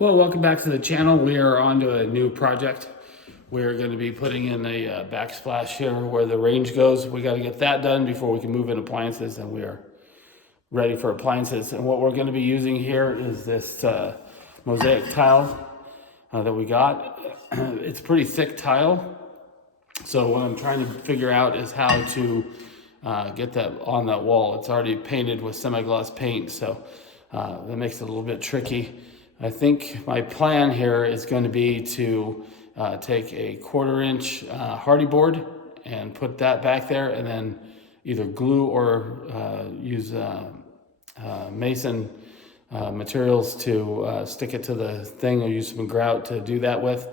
Well, welcome back to the channel. We are on to a new project. We're going to be putting in a backsplash here where the range goes. We got to get that done before we can move in appliances, and we are ready for appliances. And what we're going to be using here is this mosaic tile that we got. It's pretty thick tile. So what I'm trying to figure out is how to get that on that wall. It's already painted with semi-gloss paint, so that makes it a little bit tricky. I think my plan here is going to be to take a 1/4 inch hardy board and put that back there, and then either glue or use mason materials to stick it to the thing, or use some grout to do that with.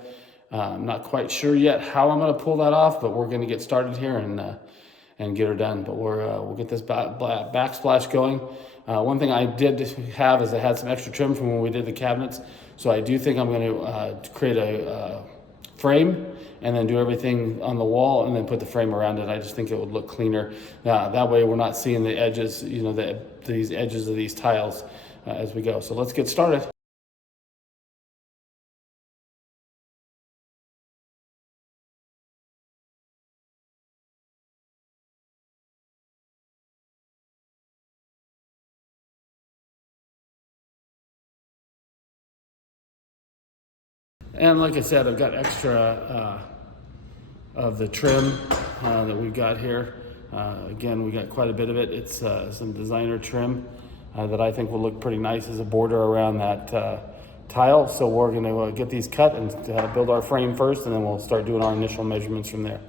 I'm not quite sure yet how I'm going to pull that off, but we're going to get started here and get her done. But we'll get this backsplash going. One thing I did have is I had some extra trim from when we did the cabinets, so I do think I'm going to create a frame and then do everything on the wall and then put the frame around it. I just think it would look cleaner. That way we're not seeing the edges, these edges of these tiles as we go. So let's get started. And like I said, I've got extra of the trim that we've got here. Again, we got quite a bit of it. It's some designer trim that I think will look pretty nice as a border around that tile. So we're going to get these cut and build our frame first, and then we'll start doing our initial measurements from there.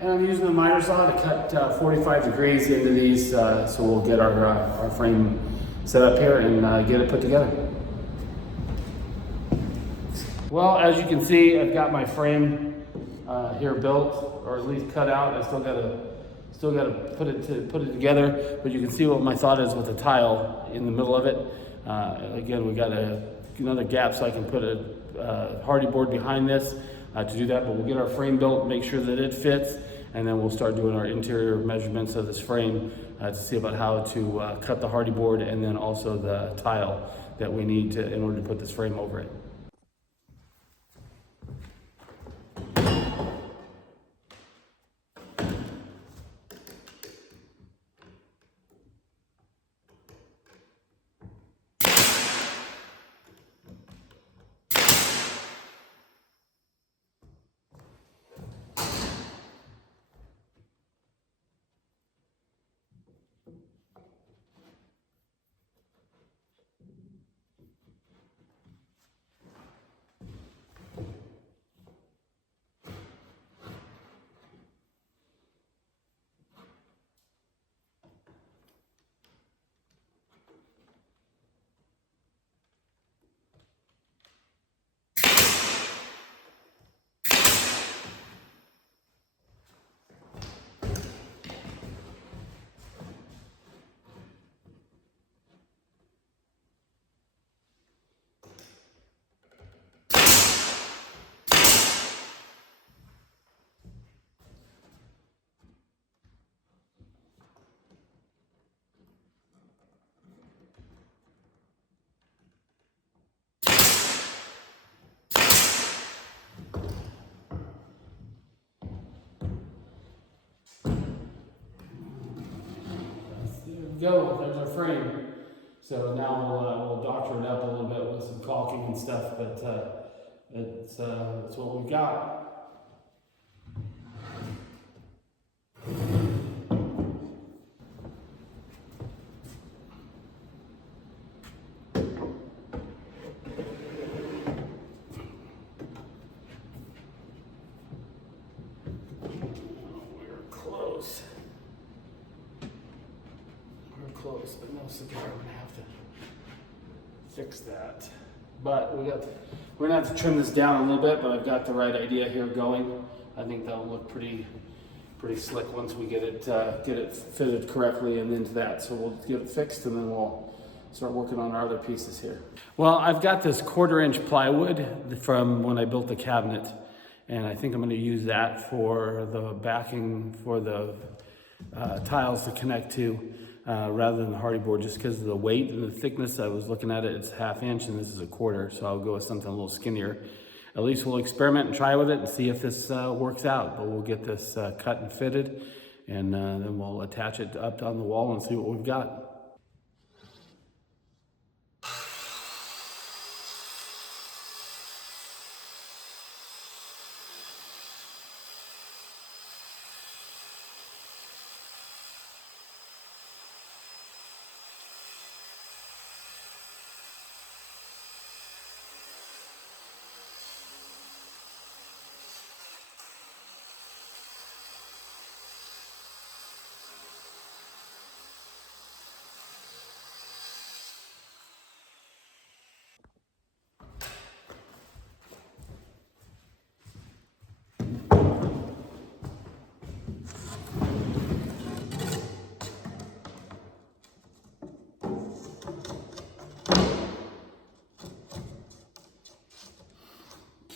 And I'm using the miter saw to cut 45 degrees into these, so we'll get our frame set up here and get it put together. Well, as you can see, I've got my frame here built, or at least cut out. I still got to put it together. But you can see what my thought is with the tile in the middle of it. Again, we got another gap, so I can put a hardy board behind this to do that. But we'll get our frame built, make sure that it fits, and then we'll start doing our interior measurements of this frame to see about how to cut the hardy board and then also the tile that we need in order to put this frame over it. go. There's our frame. So now we'll doctor it up a little bit with some caulking and stuff, but it's what we've got. We're close, but no cigar. We're gonna have to fix that. But we're gonna have to trim this down a little bit, but I've got the right idea here going. I think that'll look pretty slick once we get it fitted correctly and into that. So we'll get it fixed and then we'll start working on our other pieces here. Well, I've got this 1/4-inch plywood from when I built the cabinet, and I think I'm gonna use that for the backing for the tiles to connect to rather than the hardy board, just because of the weight and the thickness. I was looking at it, it's 1/2 inch and this is 1/4, so I'll go with something a little skinnier. At least we'll experiment and try with it and see if this works out, but we'll get this cut and fitted, and then we'll attach it up on the wall and see what we've got.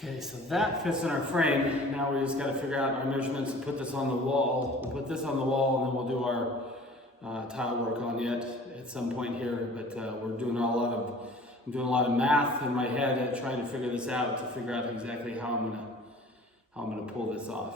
Okay, so that fits in our frame. Now we just got to figure out our measurements and put this on the wall. We'll put this on the wall and then we'll do our tile work on it at some point here. But I'm doing a lot of math in my head trying to figure this out, to figure out exactly how I'm gonna pull this off.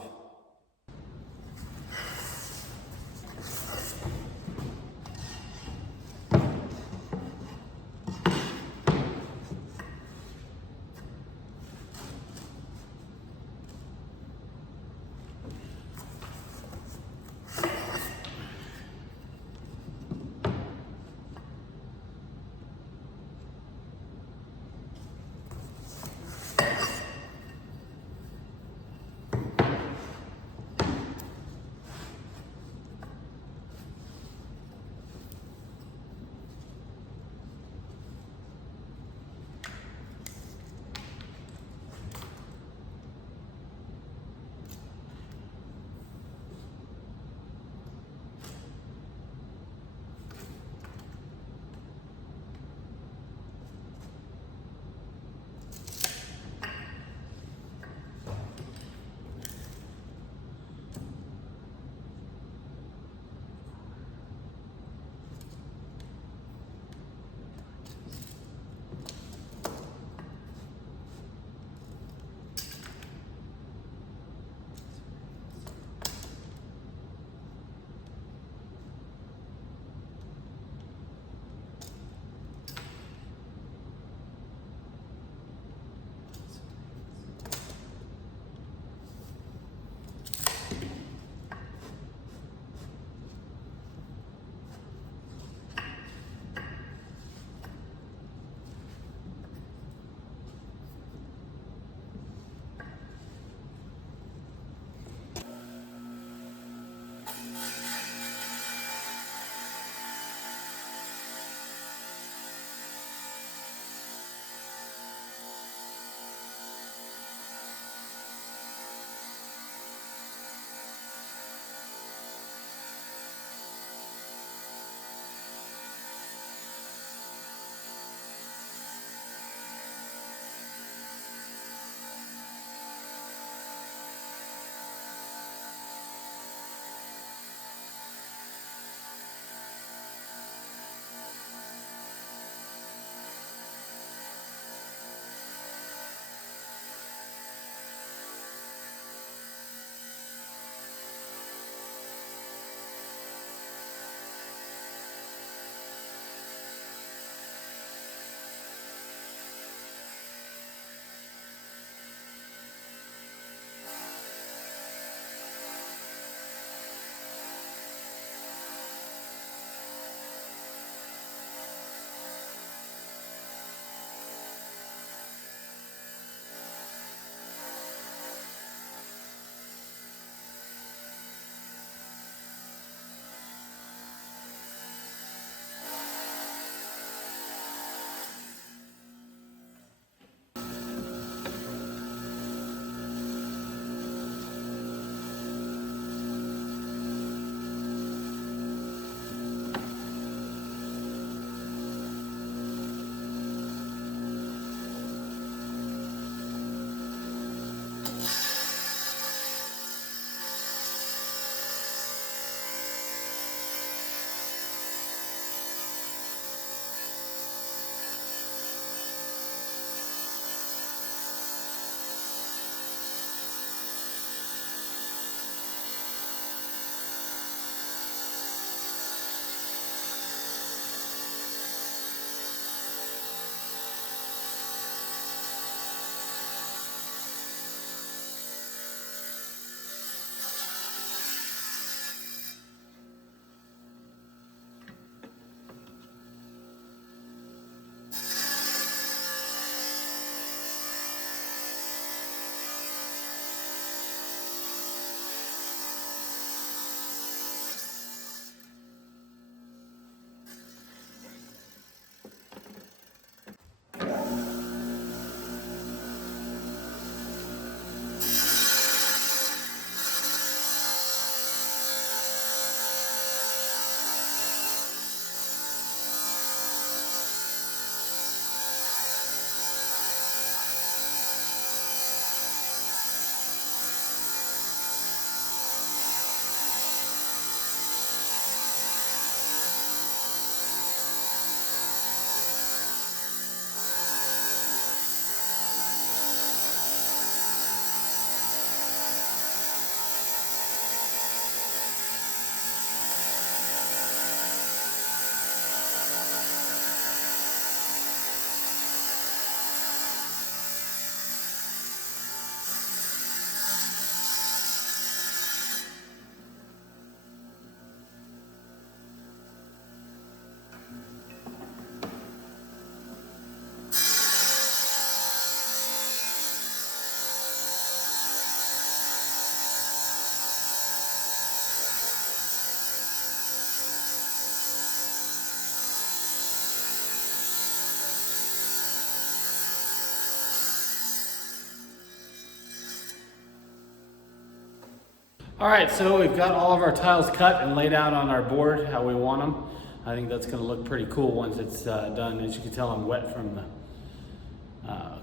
All right, so we've got all of our tiles cut and laid out on our board how we want them. I think that's gonna look pretty cool once it's done. As you can tell, I'm wet from the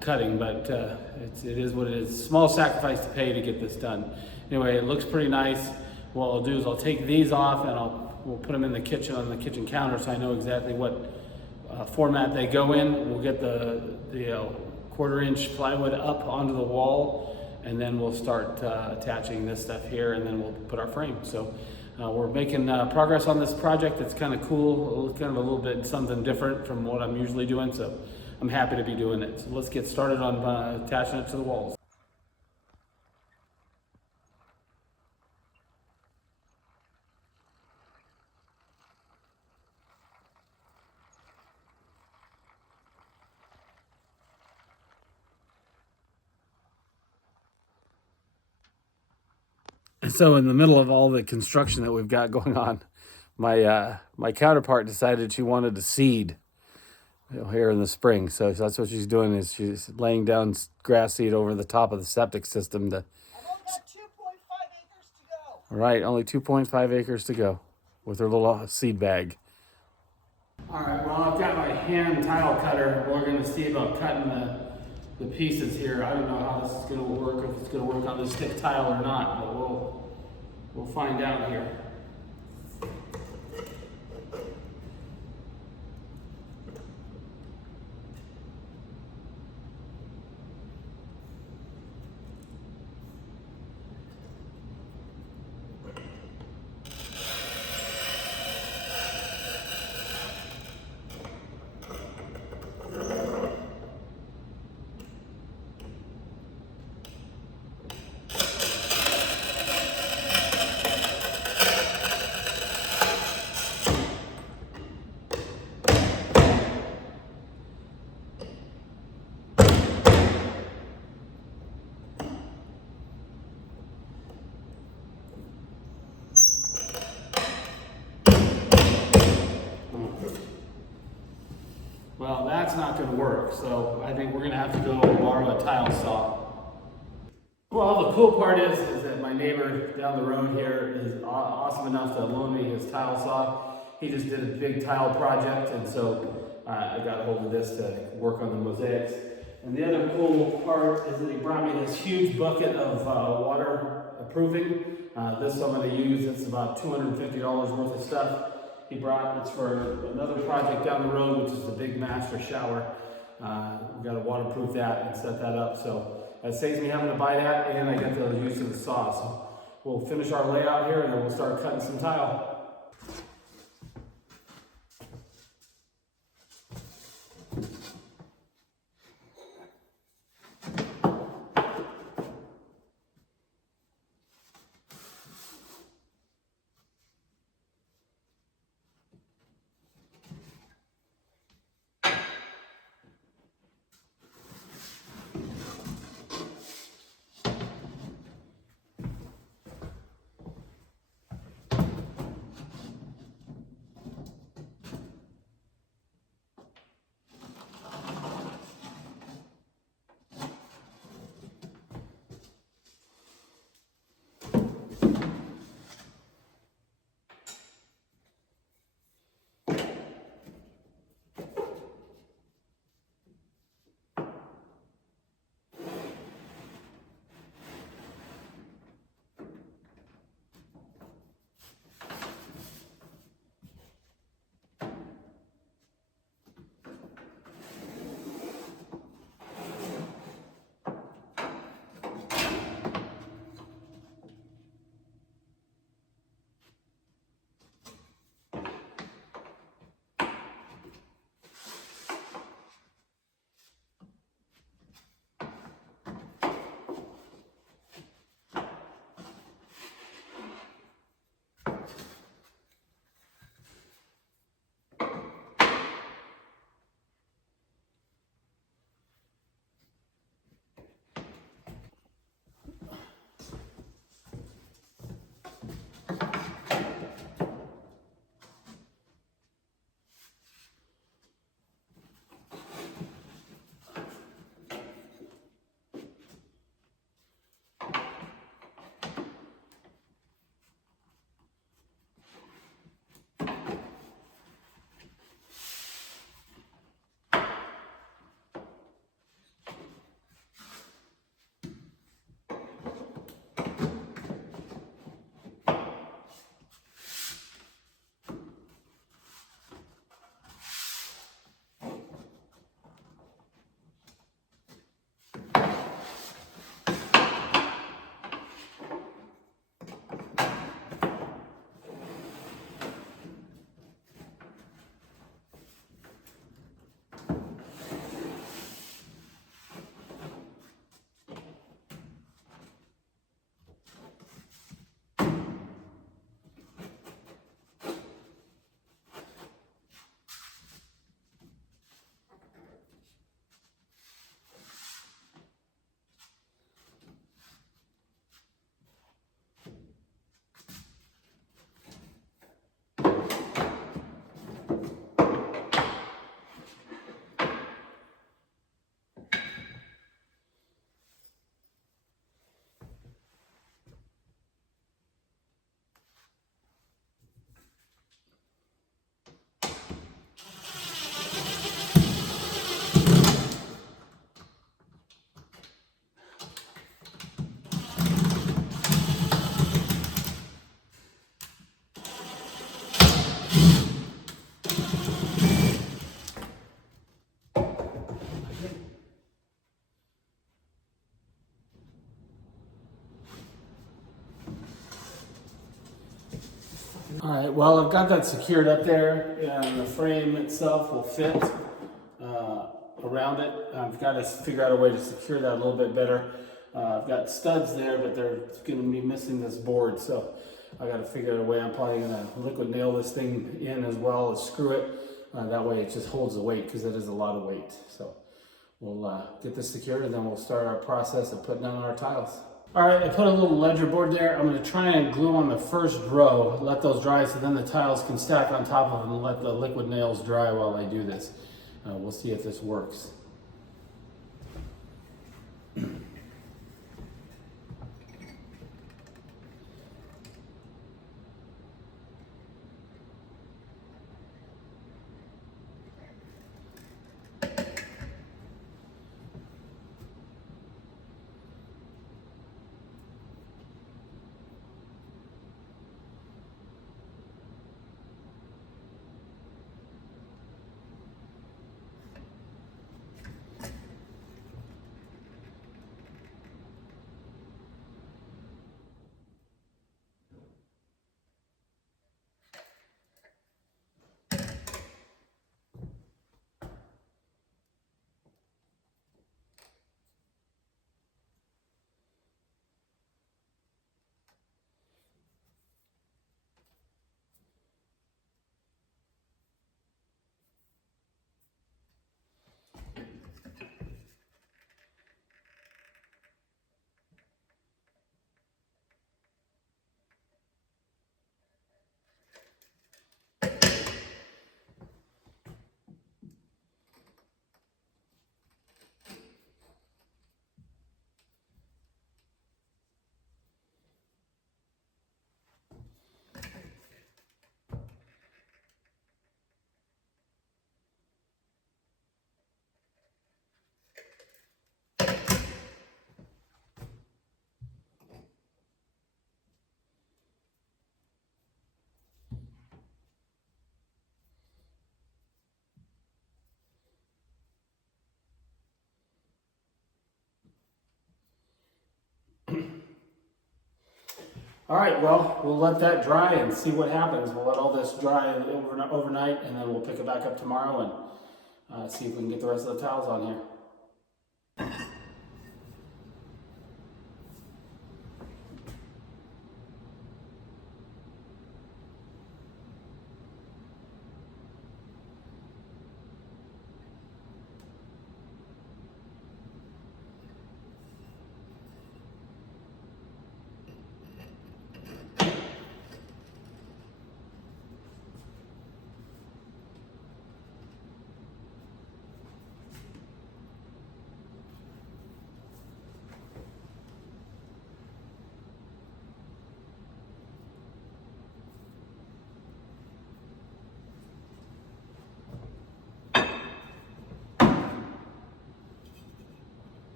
cutting, but it is what it is. Small sacrifice to pay to get this done. Anyway, it looks pretty nice. What I'll do is I'll take these off and we'll put them in the kitchen on the kitchen counter so I know exactly what format they go in. We'll get the 1/4-inch plywood up onto the wall, and then we'll start attaching this stuff here, and then we'll put our frame. So we're making progress on this project. It's kind of cool, kind of a little bit something different from what I'm usually doing. So I'm happy to be doing it. So let's get started on attaching it to the walls. So in the middle of all the construction that we've got going on, my counterpart decided she wanted to seed here in the spring. So that's what she's doing, is she's laying down grass seed over the top of the septic system. I've only got 2.5 acres to go. Right, only 2.5 acres to go with her little seed bag. All right, well, I've got my hand tile cutter. We're going to see about cutting the pieces here. I don't know how this is going to work, if it's going to work on this thick tile or not, but we'll find out here. Well, that's not going to work, so I think we're going to have to go borrow a tile saw. Well, the cool part is that my neighbor down the road here is awesome enough to loan me his tile saw. He just did a big tile project, and so I got a hold of this to work on the mosaics. And the other cool part is that he brought me this huge bucket of waterproofing. This I'm going to use. It's about $250 worth of stuff. He brought, it's for another project down the road, which is the big master shower. We've got to waterproof that and set that up. So that saves me having to buy that, and I get the use of the saw. So we'll finish our layout here, and then we'll start cutting some tile. All right, well, I've got that secured up there, and the frame itself will fit around it. I've got to figure out a way to secure that a little bit better. I've got studs there, but they're going to be missing this board, so I got to figure out a way. I'm probably going to liquid nail this thing in as well as screw it. That way it just holds the weight, because it is a lot of weight. So we'll get this secured, and then we'll start our process of putting on our tiles. All right, I put a little ledger board there. I'm going to try and glue on the first row, let those dry, so then the tiles can stack on top of them and let the liquid nails dry while I do this. We'll see if this works. All right, well, we'll let that dry and see what happens. We'll let all this dry overnight, and then we'll pick it back up tomorrow and see if we can get the rest of the tiles on here.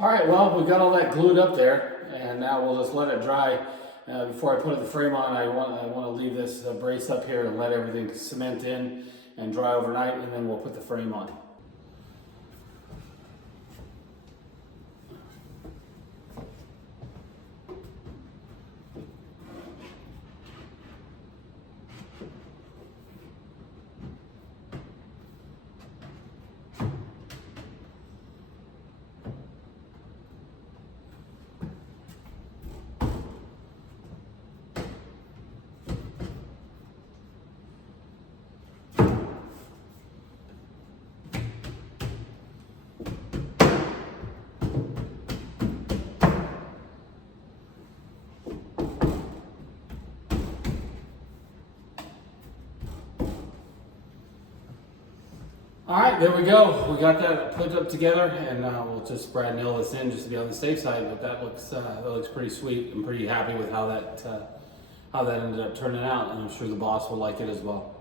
All right, well, we got all that glued up there, and now we'll just let it dry. Before I put the frame on, I want to leave this brace up here and let everything cement in and dry overnight, and then we'll put the frame on. All right, there we go. We got that put up together, and we'll just brad nail this in just to be on the safe side. But that looks pretty sweet. I'm pretty happy with how that ended up turning out, and I'm sure the boss will like it as well.